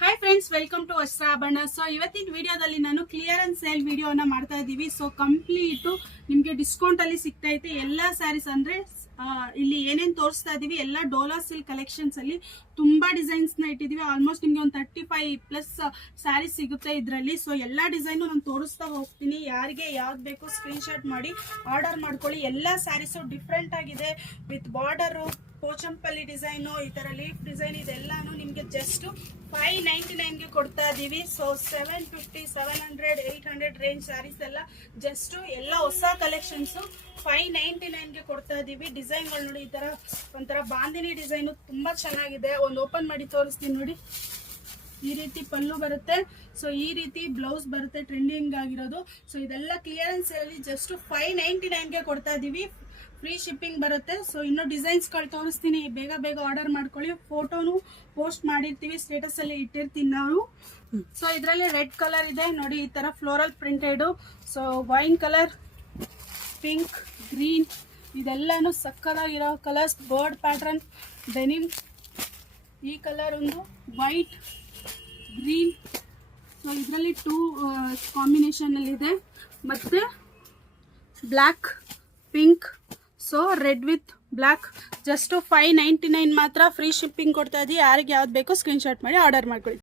Hi friends, welcome to Vastrabharana. So ಇವತ್ತಿನ ವಿಡಿಯೋದಲ್ಲಿ ನಾನು ಕ್ಲಿಯರೆನ್ಸ್ ಸೇಲ್ ವಿಡಿಯೋನ ಮಾಡ್ತಾ ಇದ್ದೀವಿ. ಸೊ ಕಂಪ್ಲೀಟು ನಿಮಗೆ ಡಿಸ್ಕೌಂಟ್ ಅಲ್ಲಿ ಸಿಗ್ತಾ ಐತೆ ಎಲ್ಲ ಸ್ಯಾರೀಸ್. ಅಂದ್ರೆ ಇಲ್ಲಿ ಏನೇನು ತೋರಿಸ್ತಾ ಇದೀವಿ ಎಲ್ಲ ಡೋಲಾ ಸಿಲ್ಕ್ ಕಲೆಕ್ಷನ್ಸ್ ಅಲ್ಲಿ ತುಂಬಾ ಡಿಸೈನ್ಸ್ ನ ಇಟ್ಟಿದೀವಿ. ಆಲ್ಮೋಸ್ಟ್ ನಿಮ್ಗೆ ಒಂದು 35+ ಸ್ಯಾರೀಸ್ ಸಿಗುತ್ತೆ ಇದರಲ್ಲಿ. ಸೊ ಎಲ್ಲಾ ಡಿಸೈನ್ ನಾನು ತೋರಿಸ್ತಾ ಹೋಗ್ತೀನಿ. ಯಾರಿಗೆ ಯಾವ್ದು ಬೇಕು ಸ್ಕ್ರೀನ್ ಶಾಟ್ ಮಾಡಿ ಆರ್ಡರ್ ಮಾಡ್ಕೊಳ್ಳಿ. ಎಲ್ಲಾ ಸ್ಯಾರೀಸು ಡಿಫ್ರೆಂಟ್ ಆಗಿದೆ ವಿತ್ ಬಾರ್ಡರ್, ಪೋಚಂಪಲ್ಲಿ ಡಿಸೈನು, ಈ ತರ ಲೀಫ್ ಡಿಸೈನ್, ಇದೆಲ್ಲಾನು ನಿಮ್ಗೆ ಜಸ್ಟ್ 599ಗೆ ಕೊಡ್ತಾ ಇದೀವಿ. ಸೊ 750, 700, 800 ರೇಂಜ್ ಸ್ಯಾರೀಸ್ ಎಲ್ಲ ಜಸ್ಟ್ ಎಲ್ಲ ಹೊಸ ಕಲೆಕ್ಷನ್ಸ್ 599ಗೆ ಕೊಡ್ತಾ ಇದೀವಿ. ಡಿಸೈನ್ಗಳು ನೋಡಿ, ಈ ತರ ಒಂಥರ ಬಾಂದಿನಿ ಡಿಸೈನು ತುಂಬಾ ಚೆನ್ನಾಗಿದೆ. ಒಂದು ಓಪನ್ ಮಾಡಿ ತೋರಿಸ್ತೀನಿ ನೋಡಿ. ಈ ರೀತಿ ಪಲ್ಲು ಬರುತ್ತೆ. ಸೊ ಈ ರೀತಿ ಬ್ಲೌಸ್ ಬರುತ್ತೆ, ಟ್ರೆಂಡಿಂಗ್ ಆಗಿರೋದು. ಸೊ ಇದೆಲ್ಲ ಕ್ಲಿಯರೆನ್ಸ್ ಅಲ್ಲಿ ಜಸ್ಟ್ 599ಗೆ ಕೊಡ್ತಾ ಇದೀವಿ. ಫ್ರೀ ಶಿಪ್ಪಿಂಗ್ ಬರುತ್ತೆ. ಸೊ ಇನ್ನೂ ಡಿಸೈನ್ಸ್ಗಳು ತೋರಿಸ್ತೀನಿ, ಬೇಗ ಬೇಗ ಆರ್ಡರ್ ಮಾಡ್ಕೊಳ್ಳಿ. ಫೋಟೋನು ಪೋಸ್ಟ್ ಮಾಡಿರ್ತೀವಿ, ಸ್ಟೇಟಸ್ ಅಲ್ಲಿ ಇಟ್ಟಿರ್ತೀನಿ ನಾವು. ಸೊ ಇದರಲ್ಲಿ ರೆಡ್ ಕಲರ್ ಇದೆ ನೋಡಿ, ಈ ತರ floral printed. So wine colour, pink, green, ಇದೆಲ್ಲಾನು ಸಕ್ಕದಾಗಿರೋ ಕಲರ್ಸ್. ಬರ್ಡ್ ಪ್ಯಾಟ್ರನ್, ಡೆನಿಮ್, ಈ ಕಲರ್ ಒಂದು ವೈಟ್, ಗ್ರೀನ್. ಸೊ ಇದರಲ್ಲಿ 2 ಕಾಂಬಿನೇಷನ್ ಅಲ್ಲಿ ಇದೆ. ಮತ್ತೆ black, pink, so red with black. Just 599 ಮಾತ್ರ ಫ್ರೀ ಶಿಪ್ಪಿಂಗ್ ಕೊಡ್ತಾ ಇದ್ದೀವಿ. ಯಾರಿಗೆ ಯಾವ್ದು ಬೇಕೋ ಸ್ಕ್ರೀನ್ ಶಾಟ್ ಮಾಡಿ ಆರ್ಡರ್ ಮಾಡ್ಕೊಳ್ಳಿ.